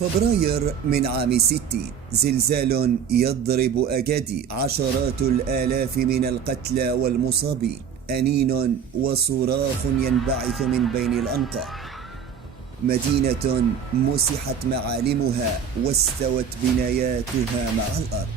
فبراير من عام 60، زلزال يضرب أكادير، عشرات الآلاف من القتلى والمصابين، أنين وصراخ ينبعث من بين الأنقاض، مدينة مسحت معالمها واستوت بناياتها مع الأرض.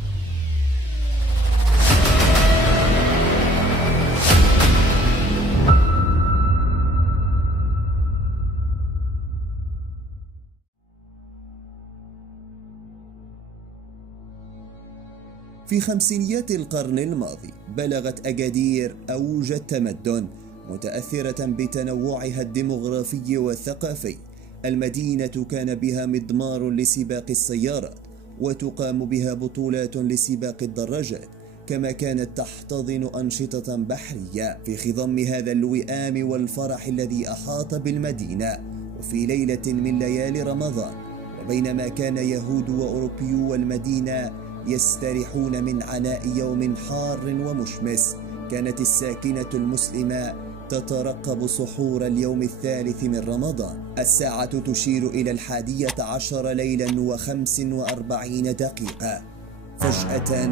في خمسينيات القرن الماضي بلغت أكادير أوج التمدن، متأثرة بتنوعها الديمغرافي والثقافي. المدينة كان بها مضمار لسباق السيارات، وتقام بها بطولات لسباق الدراجات، كما كانت تحتضن أنشطة بحرية. في خضم هذا الوئام والفرح الذي أحاط بالمدينة، وفي ليلة من ليالي رمضان، وبينما كان يهود وأوروبيو المدينة يستريحون من عناء يوم حار ومشمس، كانت الساكنة المسلمة تترقب سحور اليوم الثالث من رمضان. الساعة تشير إلى 11 ليلا و45 دقيقة. فجأة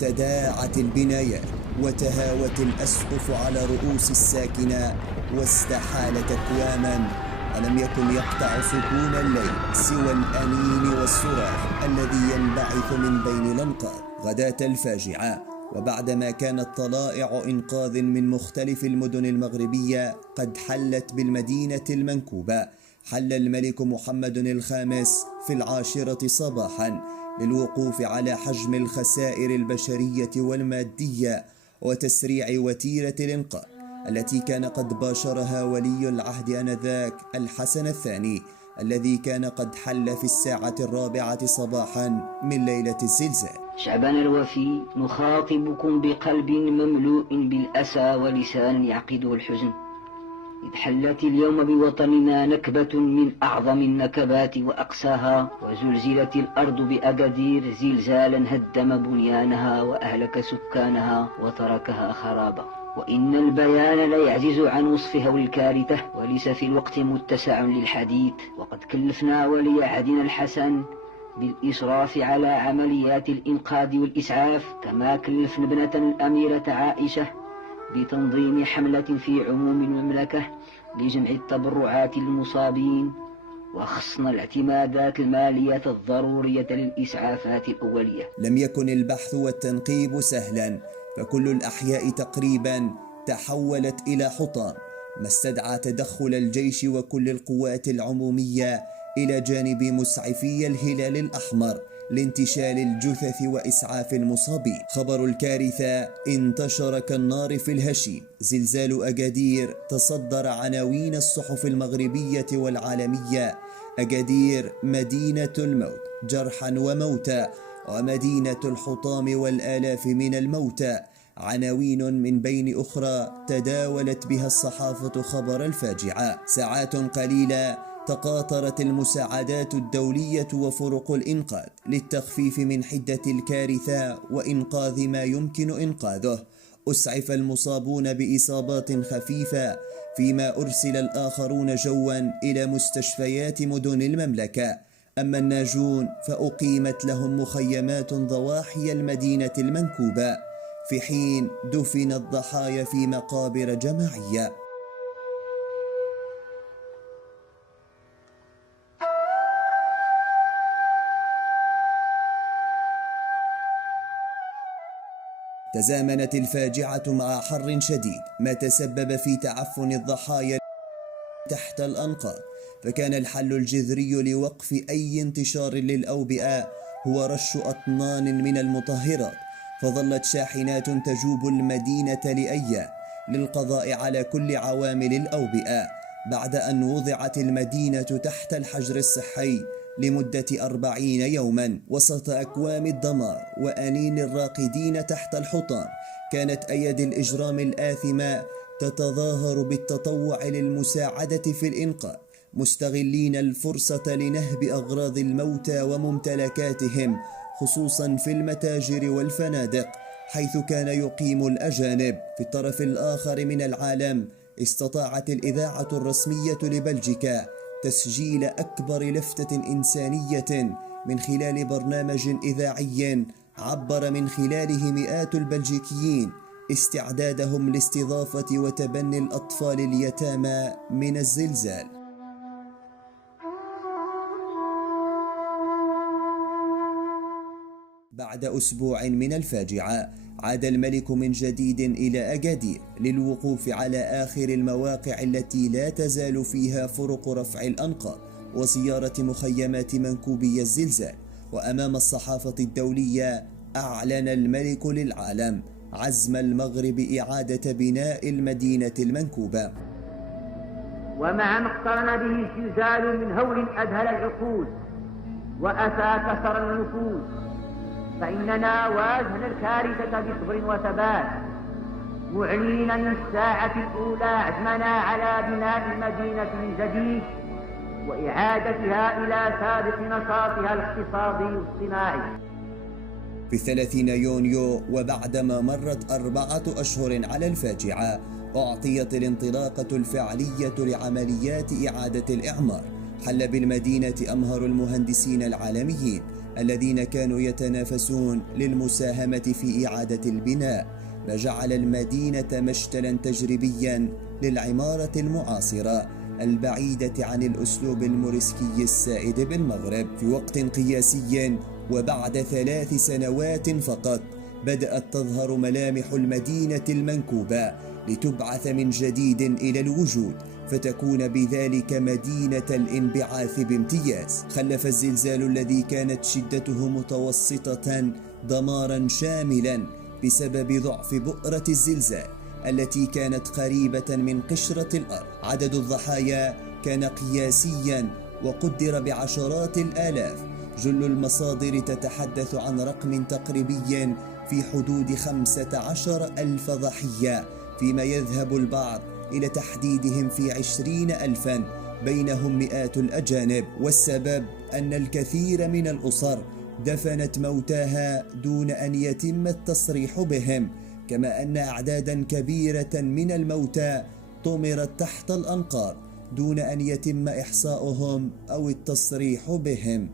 تداعت البنايات وتهاوت الأسقف على رؤوس الساكنة واستحالت أكواما، ولم يكن يقطع سكون الليل سوى الأنين والصراخ الذي ينبعث من بين الأنقاض. غداة الفاجعة، وبعدما كانت طلائع إنقاذ من مختلف المدن المغربية قد حلت بالمدينة المنكوبة، حل الملك محمد الخامس في 10 صباحا للوقوف على حجم الخسائر البشرية والمادية وتسريع وتيرة الإنقاذ التي كان قد باشرها ولي العهد آنذاك الحسن الثاني، الذي كان قد حل في 4 صباحا من ليلة الزلزال. شعبنا الوفي، نخاطبكم بقلب مملوء بالأسى ولسان يعقده الحزن، إذ حلت اليوم بوطننا نكبة من أعظم النكبات وأقساها، وزلزلت الأرض بأكادير زلزالا هدم بنيانها وأهلك سكانها وتركها خرابا. وإن البيان لا يعجز عن وصف هول الكارثة، وليس في الوقت متسع للحديث، وقد كلفنا ولي عهدنا الحسن بالإشراف على عمليات الإنقاذ والإسعاف، كما كلفنا ابنة الأميرة عائشة بتنظيم حملة في عموم المملكة لجمع التبرعات للمصابين، وخصنا الاعتمادات المالية الضرورية للإسعافات الأولية. لم يكن البحث والتنقيب سهلا، فكل الأحياء تقريبا تحولت إلى حطام، ما استدعى تدخل الجيش وكل القوات العمومية إلى جانب مسعفي الهلال الأحمر لانتشال الجثث وإسعاف المصابين. خبر الكارثة انتشر كالنار في الهشيم. زلزال أكادير تصدر عناوين الصحف المغربية والعالمية: أكادير مدينة الموت، جرحا وموتى، ومدينة الحطام والآلاف من الموتى، عناوين من بين أخرى تداولت بها الصحافة خبر الفاجعة. ساعات قليلة تقاطرت المساعدات الدولية وفرق الإنقاذ للتخفيف من حدة الكارثة وإنقاذ ما يمكن إنقاذه. أسعف المصابون بإصابات خفيفة، فيما أرسل الآخرون جوا إلى مستشفيات مدن المملكة. أما الناجون فأقيمت لهم مخيمات ضواحي المدينة المنكوبة، في حين دفن الضحايا في مقابر جماعية. تزامنت الفاجعة مع حر شديد، ما تسبب في تعفن الضحايا تحت الأنقاض، فكان الحل الجذري لوقف أي انتشار للأوبئة هو رش أطنان من المطهرات. فظلت شاحنات تجوب المدينة لأيام للقضاء على كل عوامل الأوبئة، بعد أن وضعت المدينة تحت الحجر الصحي لمدة 40 يوما وسط أكوام الدمار وأنين الراقدين تحت الحطام. كانت أيدي الإجرام الآثمة تتظاهر بالتطوع للمساعدة في الإنقاذ، مستغلين الفرصة لنهب أغراض الموتى وممتلكاتهم، خصوصا في المتاجر والفنادق حيث كان يقيم الأجانب. في الطرف الآخر من العالم استطاعت الإذاعة الرسمية لبلجيكا تسجيل أكبر لفتة إنسانية من خلال برنامج إذاعي عبر من خلاله مئات البلجيكيين استعدادهم لاستضافة وتبني الأطفال اليتامى من الزلزال. بعد أسبوع من الفاجعة عاد الملك من جديد إلى أكادير للوقوف على آخر المواقع التي لا تزال فيها فرق رفع الأنقاض وزيارة مخيمات منكوبي الزلزال. وأمام الصحافة الدولية أعلن الملك للعالم عزم المغرب إعادة بناء المدينة المنكوبة. ومع ما اقترن به الزلزال من هول أذهل العقول وأتى كسر النفوس، فإننا واجهنا الكارثة بصبر وثبات، معلنين من الساعة الأولى عزمنا على بناء المدينة من جديد وإعادتها إلى سابق نشاطها الاقتصادي والصناعي. في 30 يونيو وبعدما مرت 4 أشهر على الفاجعة أعطيت الانطلاقة الفعلية لعمليات إعادة الإعمار. حل بالمدينة أمهر المهندسين العالميين الذين كانوا يتنافسون للمساهمة في إعادة البناء، ما جعل المدينة مشتلا تجريبيا للعمارة المعاصرة البعيدة عن الأسلوب الموريسكي السائد بالمغرب. في وقت قياسي وبعد 3 سنوات فقط بدأت تظهر ملامح المدينة المنكوبة لتبعث من جديد إلى الوجود، فتكون بذلك مدينة الانبعاث بامتياز. خلف الزلزال الذي كانت شدته متوسطة دمارا شاملا بسبب ضعف بؤرة الزلزال التي كانت قريبة من قشرة الأرض. عدد الضحايا كان قياسيا وقدر بعشرات الآلاف. جل المصادر تتحدث عن رقم تقريبي في حدود 15,000 ضحية، فيما يذهب البعض إلى تحديدهم في 20,000 بينهم مئات الأجانب. والسبب أن الكثير من الأسر دفنت موتاها دون أن يتم التصريح بهم، كما أن أعدادا كبيرة من الموتى طمرت تحت الأنقاض دون أن يتم إحصاؤهم أو التصريح بهم.